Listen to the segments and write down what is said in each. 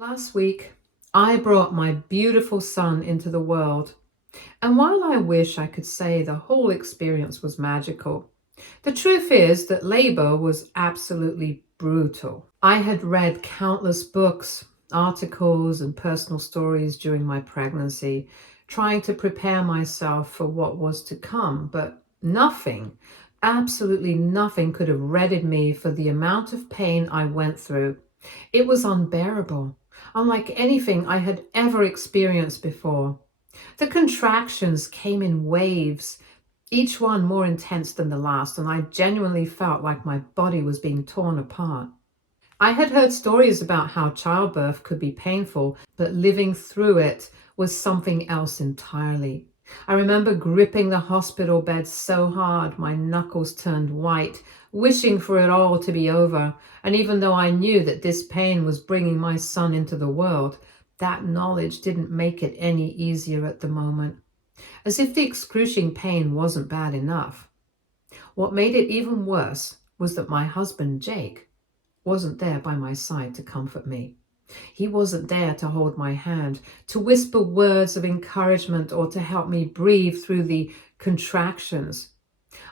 Last week, I brought my beautiful son into the world, and while I wish I could say the whole experience was magical, the truth is that labor was absolutely brutal. I had read countless books, articles, and personal stories during my pregnancy, trying to prepare myself for what was to come, but nothing, absolutely nothing could have readied me for the amount of pain I went through. It was unbearable, unlike anything I had ever experienced before. The contractions came in waves, each one more intense than the last, and I genuinely felt like my body was being torn apart. I had heard stories about how childbirth could be painful, but living through it was something else entirely. I remember gripping the hospital bed so hard my knuckles turned white, wishing for it all to be over. And even though I knew that this pain was bringing my son into the world, that knowledge didn't make it any easier at the moment. As if the excruciating pain wasn't bad enough. What made it even worse was that my husband, Jake, wasn't there by my side to comfort me. He wasn't there to hold my hand, to whisper words of encouragement, or to help me breathe through the contractions.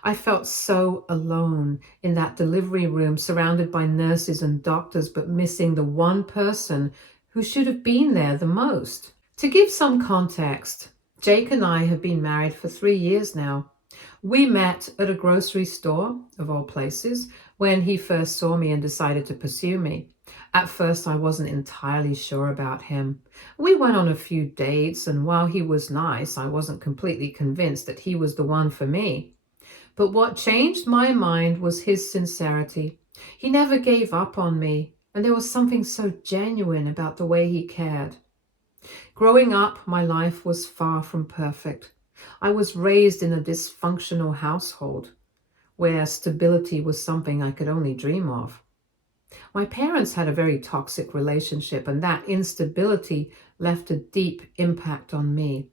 I felt so alone in that delivery room, surrounded by nurses and doctors, but missing the one person who should have been there the most. To give some context, Jake and I have been married for 3 years now. We met at a grocery store, of all places, when he first saw me and decided to pursue me. At first, I wasn't entirely sure about him. We went on a few dates, and while he was nice, I wasn't completely convinced that he was the one for me. But what changed my mind was his sincerity. He never gave up on me, and there was something so genuine about the way he cared. Growing up, my life was far from perfect. I was raised in a dysfunctional household where stability was something I could only dream of. My parents had a very toxic relationship, and that instability left a deep impact on me.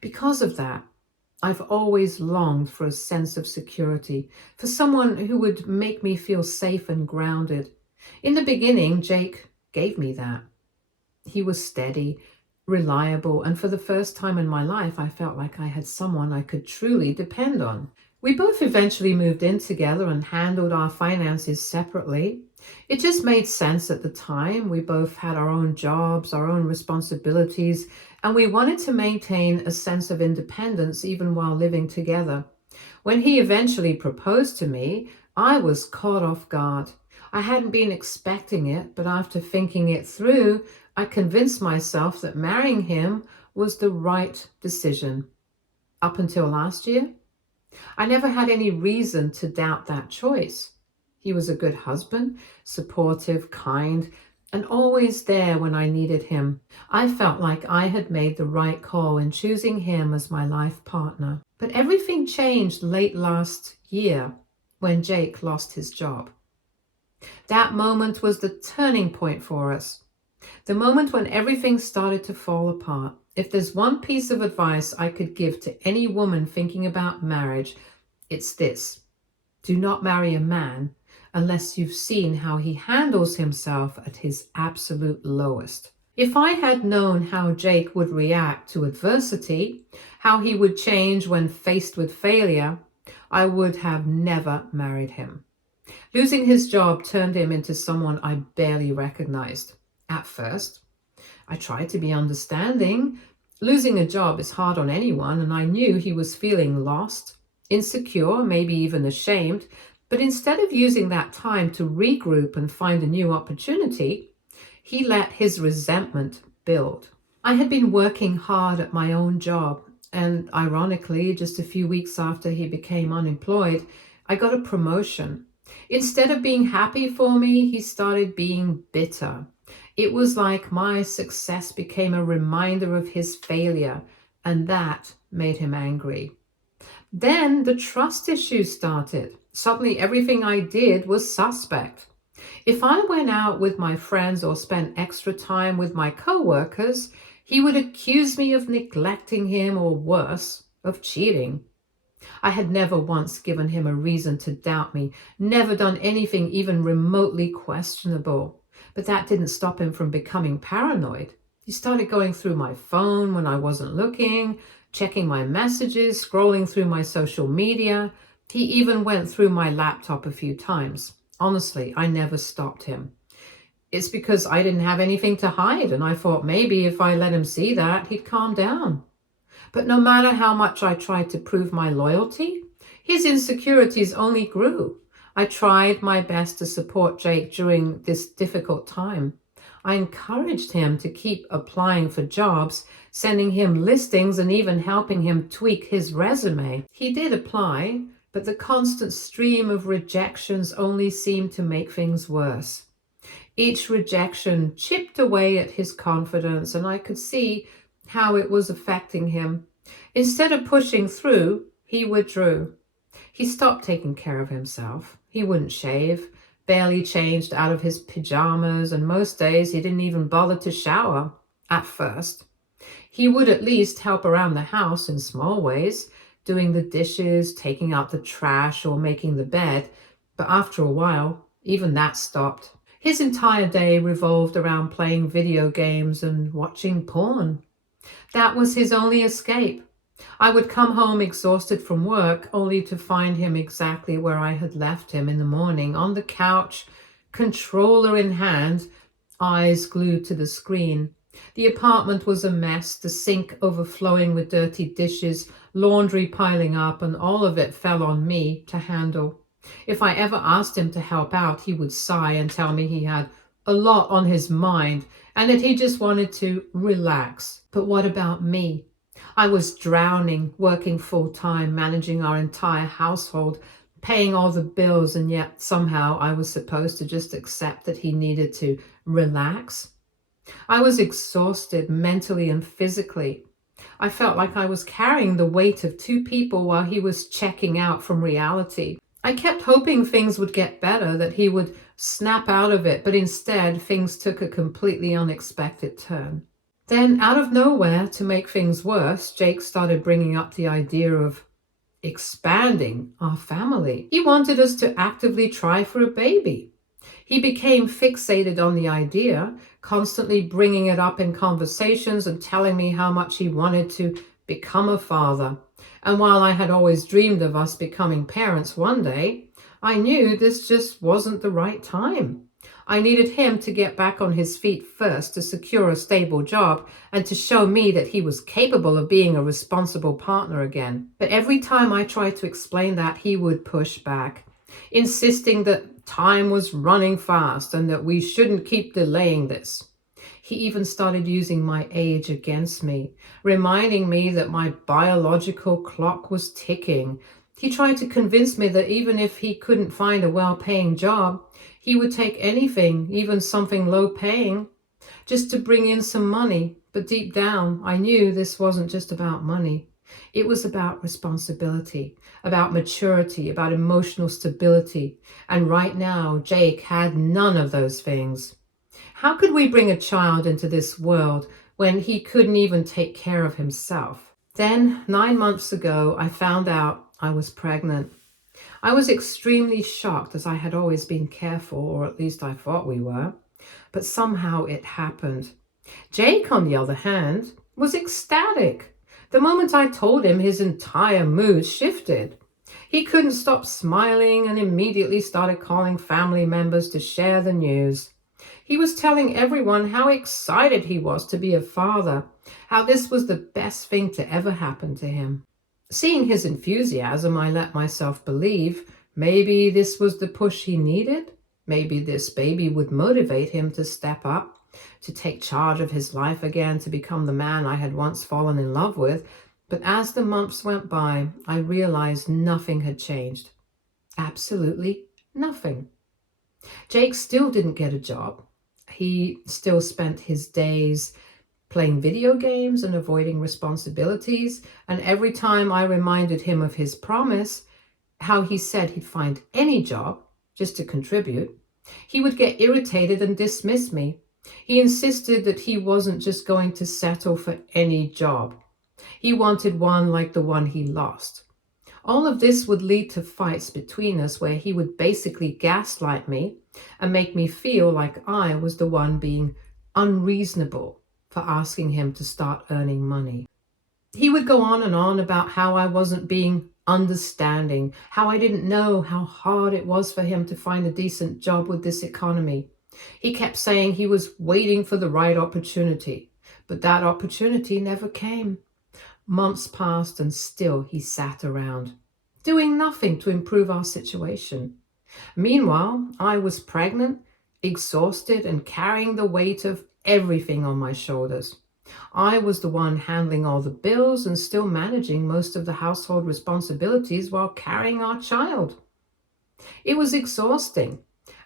Because of that, I've always longed for a sense of security, for someone who would make me feel safe and grounded. In the beginning, Jake gave me that. He was steady, reliable, and for the first time in my life, I felt like I had someone I could truly depend on. We both eventually moved in together and handled our finances separately. It just made sense at the time. We both had our own jobs, our own responsibilities, and we wanted to maintain a sense of independence even while living together. When he eventually proposed to me, I was caught off guard. I hadn't been expecting it, but after thinking it through, I convinced myself that marrying him was the right decision. Up until last year, I never had any reason to doubt that choice. He was a good husband, supportive, kind, and always there when I needed him. I felt like I had made the right call in choosing him as my life partner. But everything changed late last year when Jake lost his job. That moment was the turning point for us. The moment when everything started to fall apart. If there's one piece of advice I could give to any woman thinking about marriage, it's this. Do not marry a man unless you've seen how he handles himself at his absolute lowest. If I had known how Jake would react to adversity, how he would change when faced with failure, I would have never married him. Losing his job turned him into someone I barely recognized. At first, I tried to be understanding. Losing a job is hard on anyone, and I knew he was feeling lost, insecure, maybe even ashamed. But instead of using that time to regroup and find a new opportunity, he let his resentment build. I had been working hard at my own job, and ironically, just a few weeks after he became unemployed, I got a promotion. Instead of being happy for me, he started being bitter. It was like my success became a reminder of his failure, and that made him angry. Then the trust issues started. Suddenly everything I did was suspect. If I went out with my friends or spent extra time with my coworkers, he would accuse me of neglecting him, or worse, of cheating. I had never once given him a reason to doubt me, never done anything even remotely questionable. But that didn't stop him from becoming paranoid. He started going through my phone when I wasn't looking, checking my messages, scrolling through my social media. He even went through my laptop a few times. Honestly, I never stopped him. It's because I didn't have anything to hide, and I thought maybe if I let him see that, he'd calm down. But no matter how much I tried to prove my loyalty, his insecurities only grew. I tried my best to support Jake during this difficult time. I encouraged him to keep applying for jobs, sending him listings, and even helping him tweak his resume. He did apply, but the constant stream of rejections only seemed to make things worse. Each rejection chipped away at his confidence, and I could see how it was affecting him. Instead of pushing through, he withdrew. He stopped taking care of himself. He wouldn't shave, barely changed out of his pajamas, and most days he didn't even bother to shower at first. He would at least help around the house in small ways, doing the dishes, taking out the trash, or making the bed, but after a while, even that stopped. His entire day revolved around playing video games and watching porn. That was his only escape. I would come home exhausted from work, only to find him exactly where I had left him in the morning, on the couch, controller in hand, eyes glued to the screen. The apartment was a mess, the sink overflowing with dirty dishes, laundry piling up, and all of it fell on me to handle. If I ever asked him to help out, he would sigh and tell me he had a lot on his mind and that he just wanted to relax. But what about me? I was drowning, working full-time, managing our entire household, paying all the bills, and yet somehow I was supposed to just accept that he needed to relax. I was exhausted mentally and physically. I felt like I was carrying the weight of two people while he was checking out from reality. I kept hoping things would get better, that he would snap out of it, but instead things took a completely unexpected turn. Then, out of nowhere, to make things worse, Jake started bringing up the idea of expanding our family. He wanted us to actively try for a baby. He became fixated on the idea, constantly bringing it up in conversations and telling me how much he wanted to become a father. And while I had always dreamed of us becoming parents one day, I knew this just wasn't the right time. I needed him to get back on his feet first, to secure a stable job, and to show me that he was capable of being a responsible partner again. But every time I tried to explain that, he would push back, insisting that time was running fast and that we shouldn't keep delaying this. He even started using my age against me, reminding me that my biological clock was ticking. He tried to convince me that even if he couldn't find a well-paying job, he would take anything, even something low-paying, just to bring in some money. But deep down, I knew this wasn't just about money. It was about responsibility, about maturity, about emotional stability. And right now, Jake had none of those things. How could we bring a child into this world when he couldn't even take care of himself? Then, 9 months ago, I found out I was pregnant. I was extremely shocked, as I had always been careful, or at least I thought we were. But somehow it happened. Jake, on the other hand, was ecstatic. The moment I told him, his entire mood shifted. He couldn't stop smiling and immediately started calling family members to share the news. He was telling everyone how excited he was to be a father, how this was the best thing to ever happen to him. Seeing his enthusiasm, I let myself believe maybe this was the push he needed. Maybe this baby would motivate him to step up, to take charge of his life again, to become the man I had once fallen in love with. But as the months went by, I realized nothing had changed. Absolutely nothing. Jake still didn't get a job. He still spent his days playing video games and avoiding responsibilities. And every time I reminded him of his promise, how he said he'd find any job just to contribute, he would get irritated and dismiss me. He insisted that he wasn't just going to settle for any job. He wanted one like the one he lost. All of this would lead to fights between us where he would basically gaslight me and make me feel like I was the one being unreasonable for asking him to start earning money. He would go on and on about how I wasn't being understanding, how I didn't know how hard it was for him to find a decent job with this economy. He kept saying he was waiting for the right opportunity, but that opportunity never came. Months passed and still he sat around, doing nothing to improve our situation. Meanwhile, I was pregnant, exhausted, and carrying the weight of everything on my shoulders. I was the one handling all the bills and still managing most of the household responsibilities while carrying our child. It was exhausting,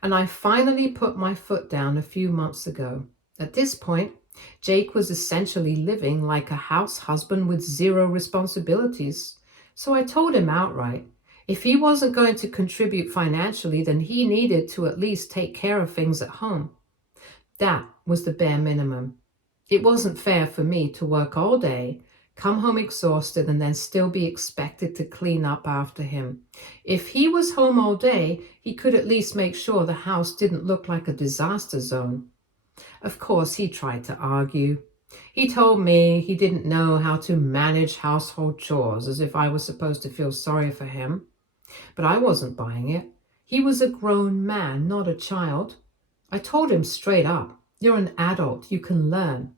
and I finally put my foot down a few months ago. At this point, Jake was essentially living like a house husband with zero responsibilities. So I told him outright, if he wasn't going to contribute financially, then he needed to at least take care of things at home. That was the bare minimum. It wasn't fair for me to work all day, come home exhausted, and then still be expected to clean up after him. If he was home all day, he could at least make sure the house didn't look like a disaster zone. Of course, he tried to argue. He told me he didn't know how to manage household chores, as if I was supposed to feel sorry for him. But I wasn't buying it. He was a grown man, not a child. I told him straight up, you're an adult, you can learn.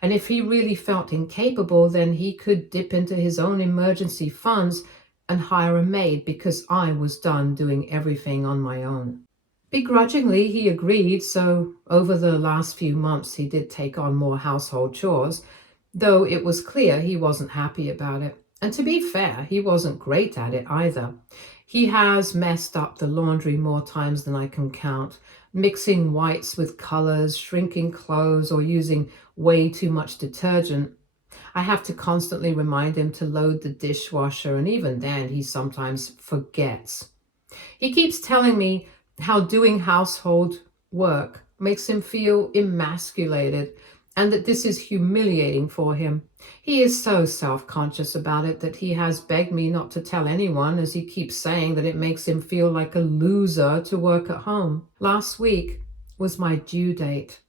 And if he really felt incapable, then he could dip into his own emergency funds and hire a maid because I was done doing everything on my own. Begrudgingly, he agreed, so over the last few months he did take on more household chores, though it was clear he wasn't happy about it. And to be fair, he wasn't great at it either. He has messed up the laundry more times than I can count, mixing whites with colors, shrinking clothes, or using way too much detergent. I have to constantly remind him to load the dishwasher, and even then he sometimes forgets. He keeps telling me how doing household work makes him feel emasculated and that this is humiliating for him. He is so self-conscious about it that he has begged me not to tell anyone, as he keeps saying that it makes him feel like a loser to work at home. Last week was my due date,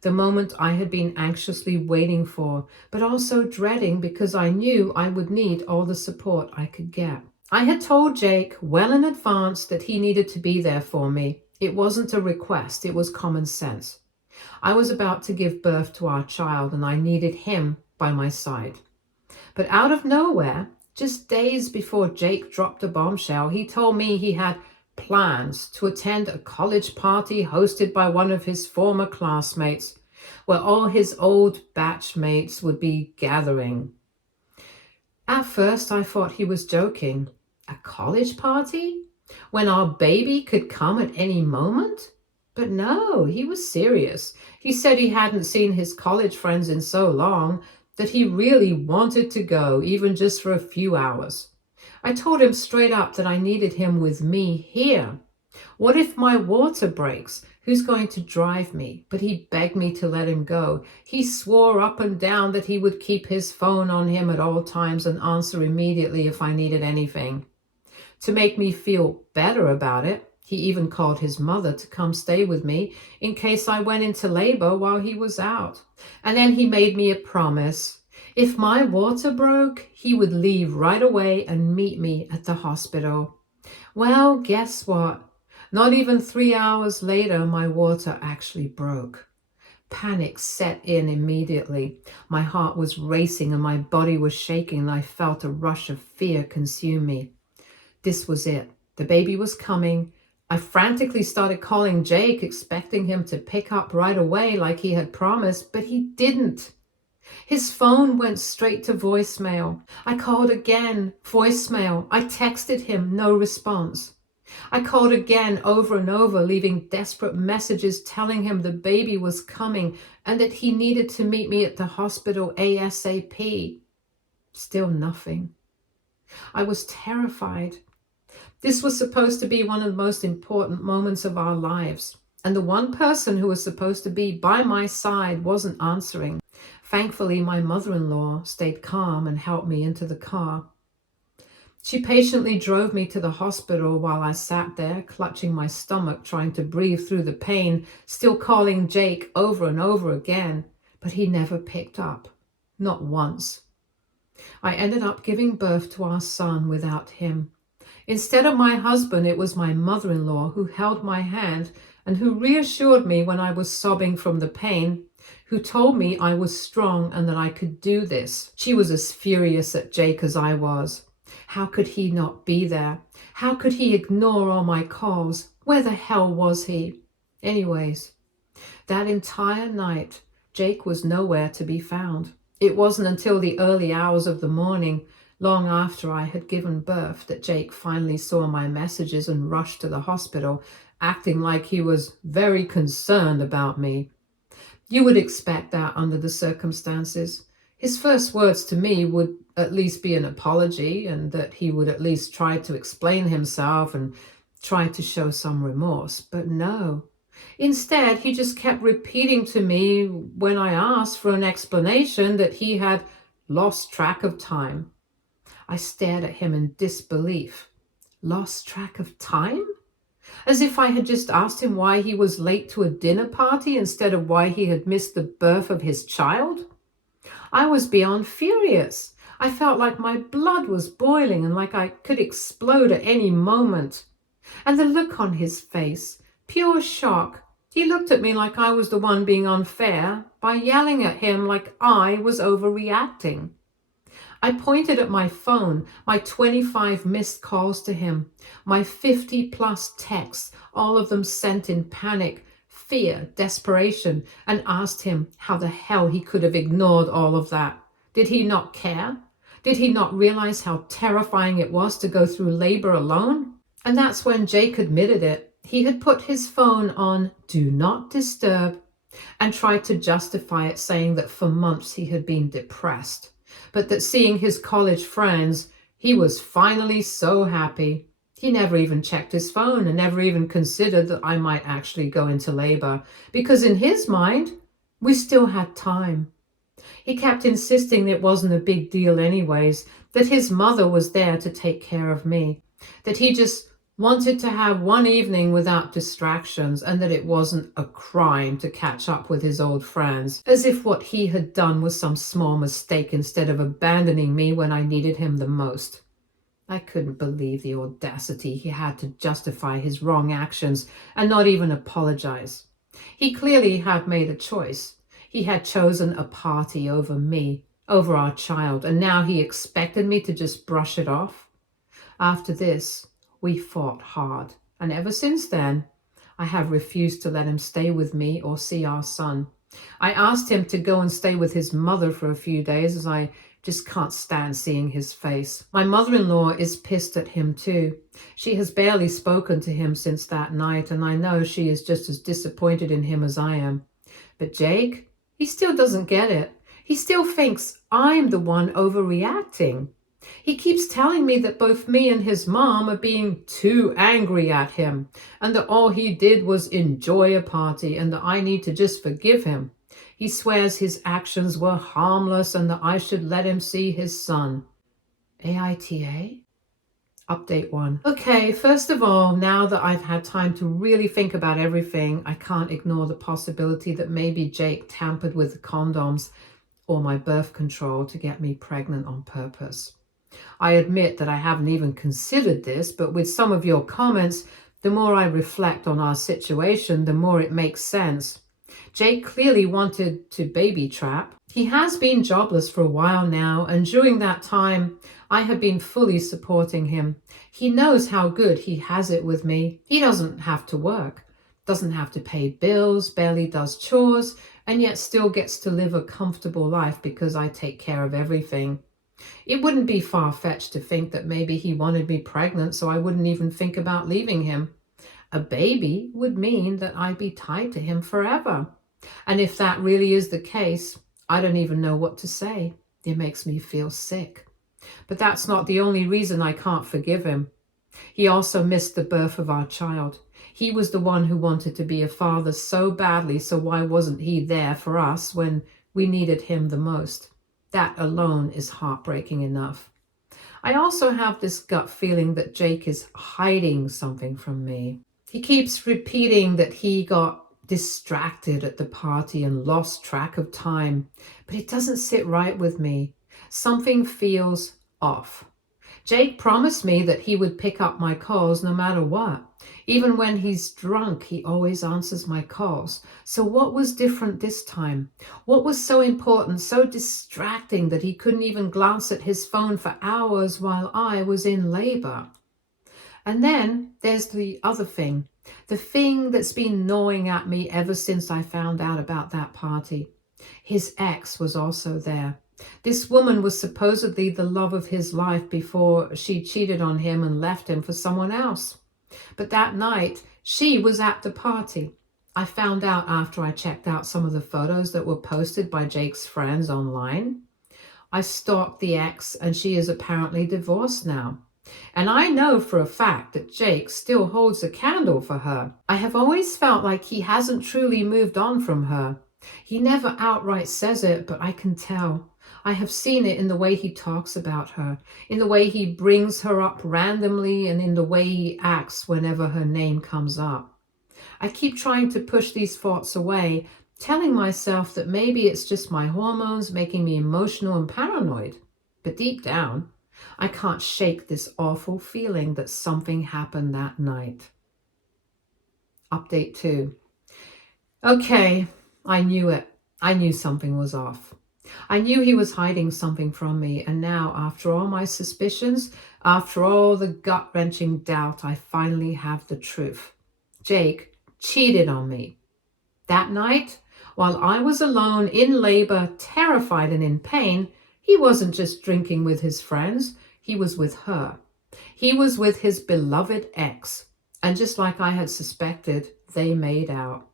the moment I had been anxiously waiting for, but also dreading because I knew I would need all the support I could get. I had told Jake well in advance that he needed to be there for me. It wasn't a request, it was common sense. I was about to give birth to our child and I needed him by my side. But out of nowhere, just days before Jake dropped a bombshell, he told me he had plans to attend a college party hosted by one of his former classmates, where all his old batch mates would be gathering. At first, I thought he was joking. A college party? When our baby could come at any moment? But no, he was serious. He said he hadn't seen his college friends in so long that he really wanted to go, even just for a few hours. I told him straight up that I needed him with me here. What if my water breaks? Who's going to drive me? But he begged me to let him go. He swore up and down that he would keep his phone on him at all times and answer immediately if I needed anything. To make me feel better about it, he even called his mother to come stay with me in case I went into labor while he was out. And then he made me a promise. If my water broke, he would leave right away and meet me at the hospital. Well, guess what? Not even 3 hours later, my water actually broke. Panic set in immediately. My heart was racing and my body was shaking, and I felt a rush of fear consume me. This was it. The baby was coming. I frantically started calling Jake, expecting him to pick up right away like he had promised, but he didn't. His phone went straight to voicemail. I called again, voicemail. I texted him, no response. I called again over and over, leaving desperate messages telling him the baby was coming and that he needed to meet me at the hospital ASAP. Still nothing. I was terrified. This was supposed to be one of the most important moments of our lives, and the one person who was supposed to be by my side wasn't answering. Thankfully, my mother-in-law stayed calm and helped me into the car. She patiently drove me to the hospital while I sat there, clutching my stomach, trying to breathe through the pain, still calling Jake over and over again, but he never picked up. Not once. I ended up giving birth to our son without him. Instead of my husband, it was my mother-in-law who held my hand and who reassured me when I was sobbing from the pain, who told me I was strong and that I could do this. She was as furious at Jake as I was. How could he not be there? How could he ignore all my calls? Where the hell was he? Anyways, that entire night, Jake was nowhere to be found. It wasn't until the early hours of the morning, long after I had given birth, that Jake finally saw my messages and rushed to the hospital, acting like he was very concerned about me. You would expect that under the circumstances. His first words to me would at least be an apology, and that he would at least try to explain himself and try to show some remorse. But no. Instead, he just kept repeating to me when I asked for an explanation that he had lost track of time. I stared at him in disbelief. Lost track of time? As if I had just asked him why he was late to a dinner party instead of why he had missed the birth of his child. I was beyond furious. I felt like my blood was boiling and like I could explode at any moment. And the look on his face, pure shock. He looked at me like I was the one being unfair by yelling at him like I was overreacting. I pointed at my phone, my 25 missed calls to him, my 50 plus texts, all of them sent in panic, fear, desperation, and asked him how the hell he could have ignored all of that. Did he not care? Did he not realize how terrifying it was to go through labor alone? And that's when Jake admitted it. He had put his phone on Do Not Disturb and tried to justify it, saying that for months he had been depressed, but that seeing his college friends, he was finally so happy. He never even checked his phone and never even considered that I might actually go into labor, because in his mind, we still had time. He kept insisting it wasn't a big deal anyways, that his mother was there to take care of me, that he just wanted to have one evening without distractions, and that it wasn't a crime to catch up with his old friends, as if what he had done was some small mistake instead of abandoning me when I needed him the most. I couldn't believe the audacity he had to justify his wrong actions and not even apologize. He clearly had made a choice. He had chosen a party over me, over our child, and now he expected me to just brush it off. After this, we fought hard, and ever since then, I have refused to let him stay with me or see our son. I asked him to go and stay with his mother for a few days, as I just can't stand seeing his face. My mother-in-law is pissed at him too. She has barely spoken to him since that night, and I know she is just as disappointed in him as I am. But Jake, he still doesn't get it. He still thinks I'm the one overreacting. He keeps telling me that both me and his mom are being too angry at him, and that all he did was enjoy a party, and that I need to just forgive him. He swears his actions were harmless and that I should let him see his son. AITA? Update 1. Okay, first of all, now that I've had time to really think about everything, I can't ignore the possibility that maybe Jake tampered with the condoms or my birth control to get me pregnant on purpose. I admit that I haven't even considered this, but with some of your comments, the more I reflect on our situation, the more it makes sense. Jake clearly wanted to baby trap. He has been jobless for a while now, and during that time, I have been fully supporting him. He knows how good he has it with me. He doesn't have to work, doesn't have to pay bills, barely does chores, and yet still gets to live a comfortable life because I take care of everything. It wouldn't be far-fetched to think that maybe he wanted me pregnant so I wouldn't even think about leaving him. A baby would mean that I'd be tied to him forever. And if that really is the case, I don't even know what to say. It makes me feel sick. But that's not the only reason I can't forgive him. He also missed the birth of our child. He was the one who wanted to be a father so badly, so why wasn't he there for us when we needed him the most? That alone is heartbreaking enough. I also have this gut feeling that Jake is hiding something from me. He keeps repeating that he got distracted at the party and lost track of time, but it doesn't sit right with me. Something feels off. Jake promised me that he would pick up my calls no matter what. Even when he's drunk, he always answers my calls. So what was different this time? What was so important, so distracting that he couldn't even glance at his phone for hours while I was in labor? And then there's the other thing, the thing that's been gnawing at me ever since I found out about that party. His ex was also there. This woman was supposedly the love of his life before she cheated on him and left him for someone else. But that night, she was at the party. I found out after I checked out some of the photos that were posted by Jake's friends online. I stalked the ex, and she is apparently divorced now. And I know for a fact that Jake still holds a candle for her. I have always felt like he hasn't truly moved on from her. He never outright says it, but I can tell. I have seen it in the way he talks about her, in the way he brings her up randomly, and in the way he acts whenever her name comes up. I keep trying to push these thoughts away, telling myself that maybe it's just my hormones making me emotional and paranoid. But deep down, I can't shake this awful feeling that something happened that night. Update 2. Okay, I knew it. I knew something was off. I knew he was hiding something from me, and now, after all my suspicions, after all the gut-wrenching doubt, I finally have the truth. Jake cheated on me. That night, while I was alone in labor, terrified and in pain, he wasn't just drinking with his friends, he was with her. He was with his beloved ex, and just like I had suspected, they made out.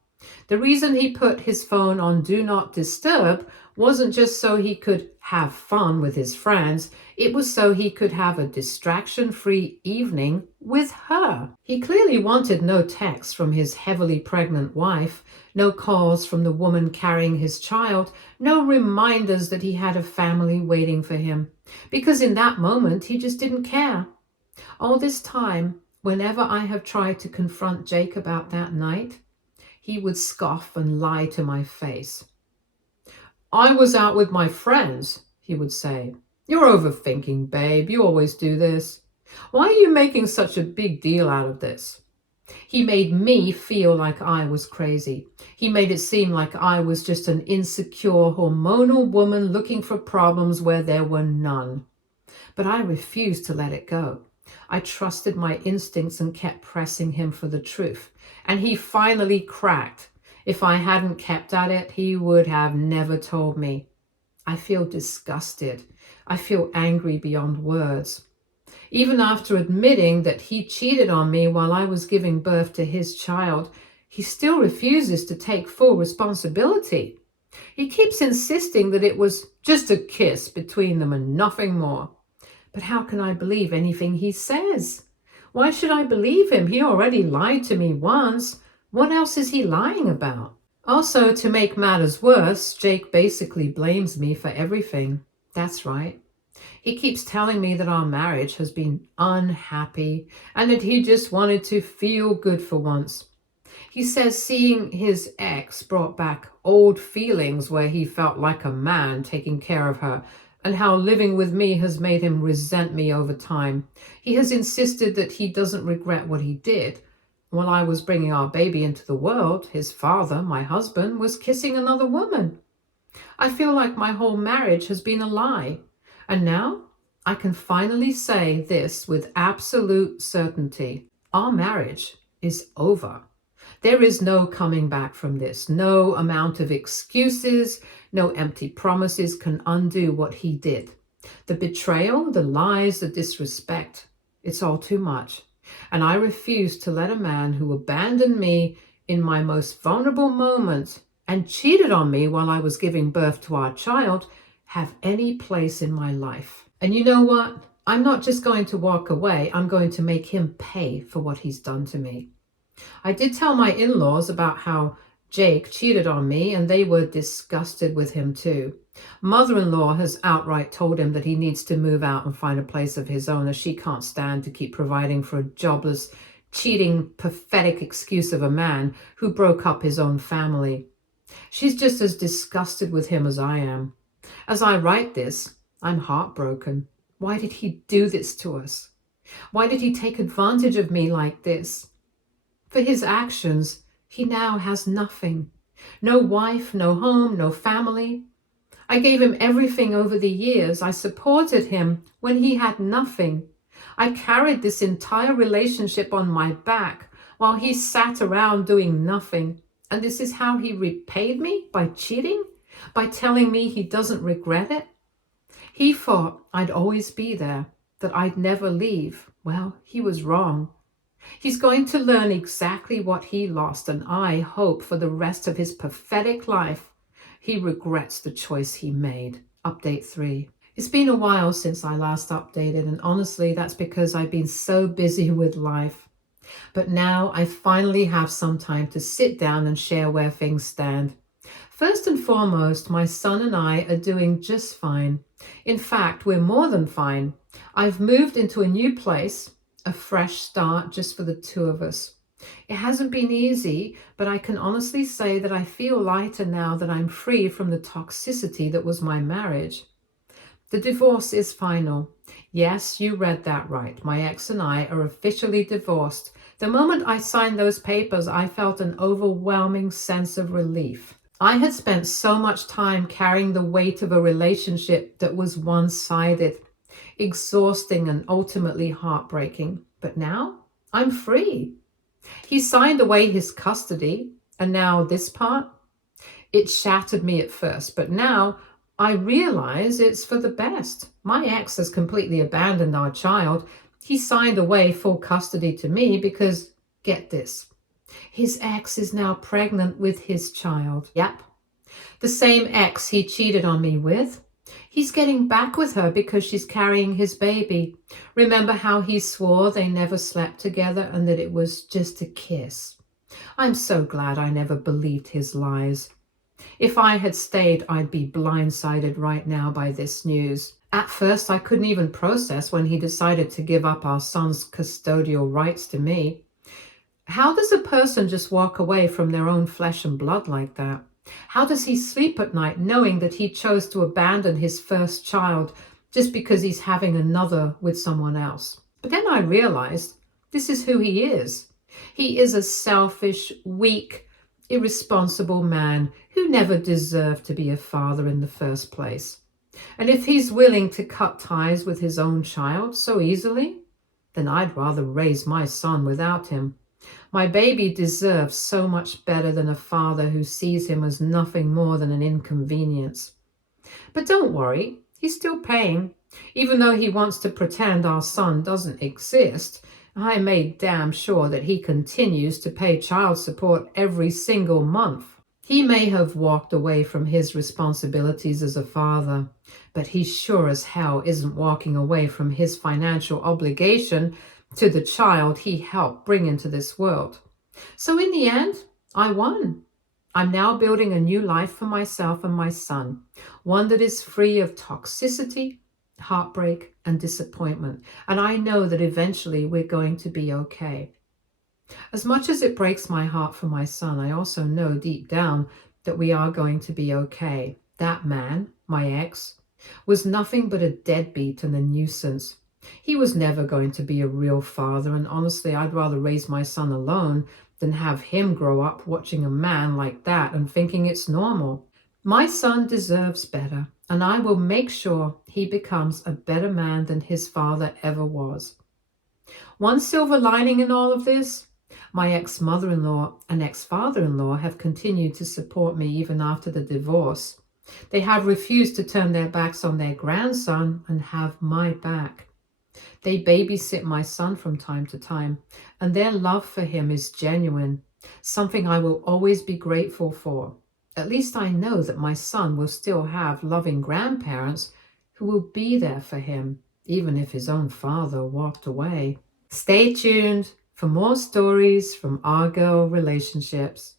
The reason he put his phone on Do Not Disturb wasn't just so he could have fun with his friends, it was so he could have a distraction-free evening with her. He clearly wanted no texts from his heavily pregnant wife, no calls from the woman carrying his child, no reminders that he had a family waiting for him, because in that moment he just didn't care. All this time, whenever I have tried to confront Jake about that night, he would scoff and lie to my face. I was out with my friends, he would say. You're overthinking, babe. You always do this. Why are you making such a big deal out of this? He made me feel like I was crazy. He made it seem like I was just an insecure, hormonal woman looking for problems where there were none. But I refused to let it go. I trusted my instincts and kept pressing him for the truth. And he finally cracked. If I hadn't kept at it, he would have never told me. I feel disgusted. I feel angry beyond words. Even after admitting that he cheated on me while I was giving birth to his child, he still refuses to take full responsibility. He keeps insisting that it was just a kiss between them and nothing more. But how can I believe anything he says? Why should I believe him? He already lied to me once. What else is he lying about? Also, to make matters worse, Jake basically blames me for everything. That's right. He keeps telling me that our marriage has been unhappy and that he just wanted to feel good for once. He says seeing his ex brought back old feelings where he felt like a man taking care of her, and how living with me has made him resent me over time. He has insisted that he doesn't regret what he did. While I was bringing our baby into the world, his father, my husband, was kissing another woman. I feel like my whole marriage has been a lie. And now I can finally say this with absolute certainty. Our marriage is over. There is no coming back from this. No amount of excuses, no empty promises can undo what he did. The betrayal, the lies, the disrespect, it's all too much. And I refuse to let a man who abandoned me in my most vulnerable moment and cheated on me while I was giving birth to our child have any place in my life. And you know what? I'm not just going to walk away. I'm going to make him pay for what he's done to me. I did tell my in-laws about how Jake cheated on me, and they were disgusted with him too. Mother-in-law has outright told him that he needs to move out and find a place of his own, as she can't stand to keep providing for a jobless, cheating, pathetic excuse of a man who broke up his own family. She's just as disgusted with him as I am. As I write this, I'm heartbroken. Why did he do this to us? Why did he take advantage of me like this? For his actions, he now has nothing. No wife, no home, no family. I gave him everything over the years. I supported him when he had nothing. I carried this entire relationship on my back while he sat around doing nothing. And this is how he repaid me? By cheating? By telling me he doesn't regret it? He thought I'd always be there, that I'd never leave. Well, he was wrong. He's going to learn exactly what he lost, and I hope for the rest of his pathetic life he regrets the choice he made. Update 3. It's been a while since I last updated, and honestly, that's because I've been so busy with life. But now I finally have some time to sit down and share where things stand. First and foremost, my son and I are doing just fine. In fact, we're more than fine. I've moved into a new place, a fresh start just for the two of us. It hasn't been easy, but I can honestly say that I feel lighter now that I'm free from the toxicity that was my marriage. The divorce is final. Yes, you read that right. My ex and I are officially divorced. The moment I signed those papers, I felt an overwhelming sense of relief. I had spent so much time carrying the weight of a relationship that was one-sided, exhausting and ultimately heartbreaking. But now I'm free. He signed away his custody, and now this part, it shattered me at first, but now I realize it's for the best. My ex has completely abandoned our child. He signed away full custody to me because, get this, his ex is now pregnant with his child. Yep, the same ex he cheated on me with. He's getting back with her because she's carrying his baby. Remember how he swore they never slept together and that it was just a kiss? I'm so glad I never believed his lies. If I had stayed, I'd be blindsided right now by this news. At first, I couldn't even process when he decided to give up our son's custodial rights to me. How does a person just walk away from their own flesh and blood like that? How does he sleep at night knowing that he chose to abandon his first child just because he's having another with someone else? But then I realized this is who he is. He is a selfish, weak, irresponsible man who never deserved to be a father in the first place. And if he's willing to cut ties with his own child so easily, then I'd rather raise my son without him. My baby deserves so much better than a father who sees him as nothing more than an inconvenience. But don't worry, he's still paying. Even though he wants to pretend our son doesn't exist, I made damn sure that he continues to pay child support every single month. He may have walked away from his responsibilities as a father, but he sure as hell isn't walking away from his financial obligation to the child he helped bring into this world. So in the end, I won. I'm now building a new life for myself and my son, one that is free of toxicity, heartbreak, and disappointment. And I know that eventually we're going to be okay. As much as it breaks my heart for my son, I also know deep down that we are going to be okay. That man, my ex, was nothing but a deadbeat and a nuisance. He was never going to be a real father, and honestly, I'd rather raise my son alone than have him grow up watching a man like that and thinking it's normal. My son deserves better, and I will make sure he becomes a better man than his father ever was. One silver lining in all of this, my ex-mother-in-law and ex-father-in-law have continued to support me even after the divorce. They have refused to turn their backs on their grandson and have my back. They babysit my son from time to time, and their love for him is genuine, something I will always be grateful for. At least I know that my son will still have loving grandparents who will be there for him, even if his own father walked away. Stay tuned for more stories from our girl relationships.